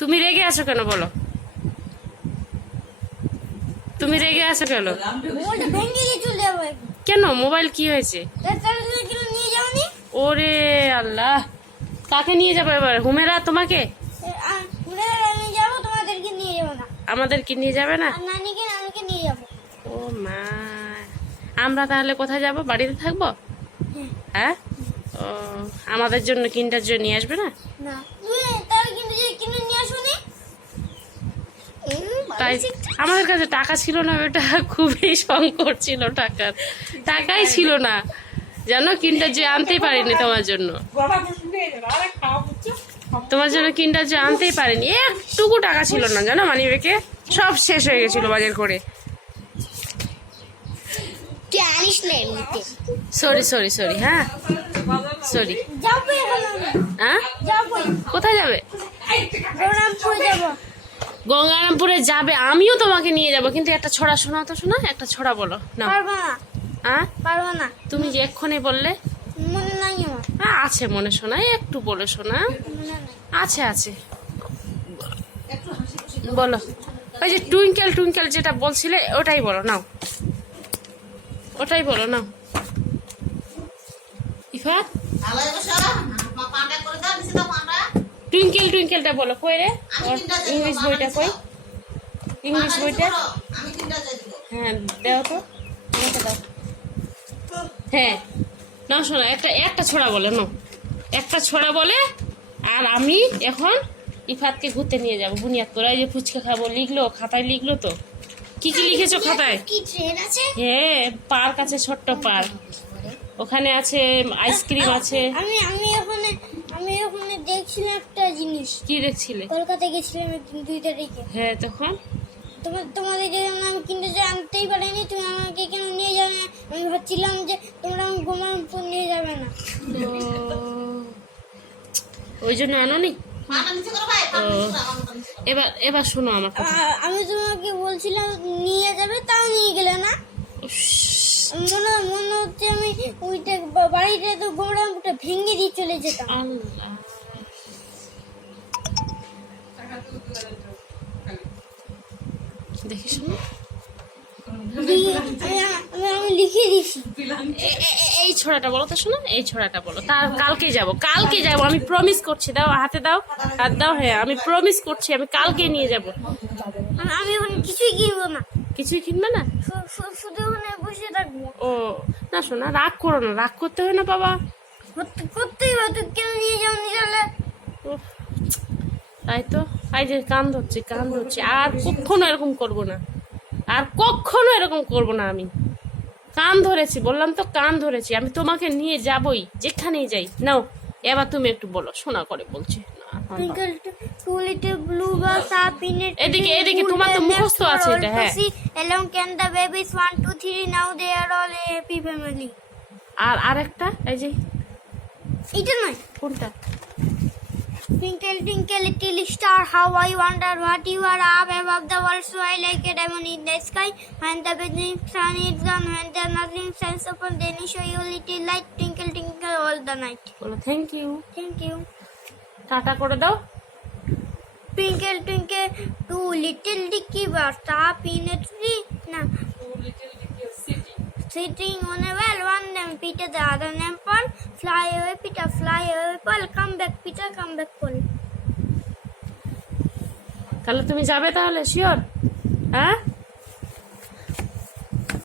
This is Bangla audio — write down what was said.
তুমি রেগে আছো কেন বলো? তুমি রেগে আছো কেন। কেন? মোবাইল কি হয়েছে? ওরে আল্লাহ। কাকে নিয়ে যাব এবার? হুমেরা তোমাকে? আমি যাব তোমাদেরকে নিয়ে যাবে না। ও মা। আমরা তাহলে কোথায় যাব? বাড়িতে থাকব? হ্যাঁ। ও আমাদের জন্য কিনটার জন্য নিয়ে আসবে না না তুমি তাহলে কিন্তু যে কিনে নিয়ে আসুনি তাই আমাদের কাছে টাকা ছিল না ওটা খুবই সংকট ছিল টাকার। টাকাই ছিল না। জানো কিনটার যে আনতেই পারিনি তোমার জন্য। তোমার জন্য কিনটা যে আনতেই পারিনি। একটুকু টাকা ছিল না জানো মানি ব্যাগে সব শেষ হয়ে গেছিল বাজার করে। সরি সরি সরি হ্যাঁ? সরি। হ্যাঁ? কোথায় যাব। গঙ্গারামপুরে যাবে আমিও তোমাকে নিয়ে যাব। কিন্তু একটা ছড়া শোনাও তো শোনা? একটা ছড়া বলো। না পারব না। হ্যাঁ পারব না। তুমি যে এক্ষুনি বললে। মনে নাই হ্যাঁ আছে মনে শোনা একটু বলে শোনা। আছে আছে। বলো। ওই যে টুইঙ্কেল টুইঙ্কেল যেটা বলছিলে ওটাই বলো নাও। ওটাই বলো নাও। ইফা করে দাও টুইঙ্কেল টুইঙ্কেলটা বলো কই রে? ইংলিশ বইটা কই? ইংলিশ বইটা? হ্যাঁ দাও তো। আমাকে দাও। হ্যাঁ না শোনো একটা একটা ছড়া বলে নাও। একটা ছড়া বলে আর আমি এখন ইফাতকে ঘুরতে নিয়ে যাব। বুনিয়াদপুর এই যে ফুচকা খাব লিখলো খাতায় লিখলো তো। কি কি লিখেছো খাতায়? হ্যাঁ পার্ক আছে ছোট্ট পার্ক। ওখানে আছে আইসক্রিম আছে। আমি আমি ওখানে দেখছিলাম একটা জিনিস? কি দেখছিলে কলকাতায় গেছিলাম দুই তারিখে। হ্যাঁ তখন? তোমার তোমাদের যেমন আমি কিন্তু যে আনতেই পারিনি তুমি আমাকে কেন নিয়ে যাবে আমি ভাবছিলাম যে তোমরা আমাকে গোমারামপুর নিয়ে যাবে না। ওই জন্য আনোনি? আমার। এবার এবার শোনো আমার কথা আমি তোমাকে বলছিলাম নিয়ে যাবে তাও নিয়ে গেলে না। মনে মনে হচ্ছে আমি ওইটা বাড়িটা তো গোমরামপুরটা ভেঙে দিয়ে চলে যেতাম। আল্লাহ। দেখি শোনো এই ছড়াটা বলো তো শোনো এই ছড়াটা বলো। তার কালকে যাব কালকে যাব আমি প্রমিস করছি দাও হাতে দাও হাত দাও হ্যাঁ আমি প্রমিস করছি আমি কালকে নিয়ে যাব। আমি- কিছুই কিনবো না। কিছুই কিনবে না? শুধু বসে থাকব। ও না শোনা রাগ করো না রাগ করতে হয় না বাবা। করতে- করতেই হবে তুই কেন নিয়ে যাও উফ, তাই তো। এই যে কান ধরছি কান ধরছি আর কখনো এরকম করব না আর কখনো এরকম করব না আমি কান ধরেছি বললাম তো কান ধরেছি আমি তোমাকে নিয়ে যাবই যেখানেই যাই নাও এবার তুমি একটু বলো শোনা করে বলছি. এদিকে, এদিকে, তোমার তো মুখস্থ আছে এটা, হ্যাঁ। came the babies one, two, three. Now they are all a happy family. আর আরেকটা এই যে এটা নয় কোনটা Twinkle, twinkle, little star, how I wonder what you are up above the world, so I like a diamond in the sky. When the beginning sun is gone, when the nothing shines upon, then I show you little light, twinkle, twinkle all the night. বলো থ্যাংক ইউ Thank you. টাটা করে দাও Twinkle, twinkle, two little dicky birds up in a tree. Now, sitting on a well, one name Peter, the other name Paul. Fly away, Peter, fly away, Paul. Come back, Peter, come back, Paul. তাহলে তুমি যাবে তাহলে শিওর হ্যাঁ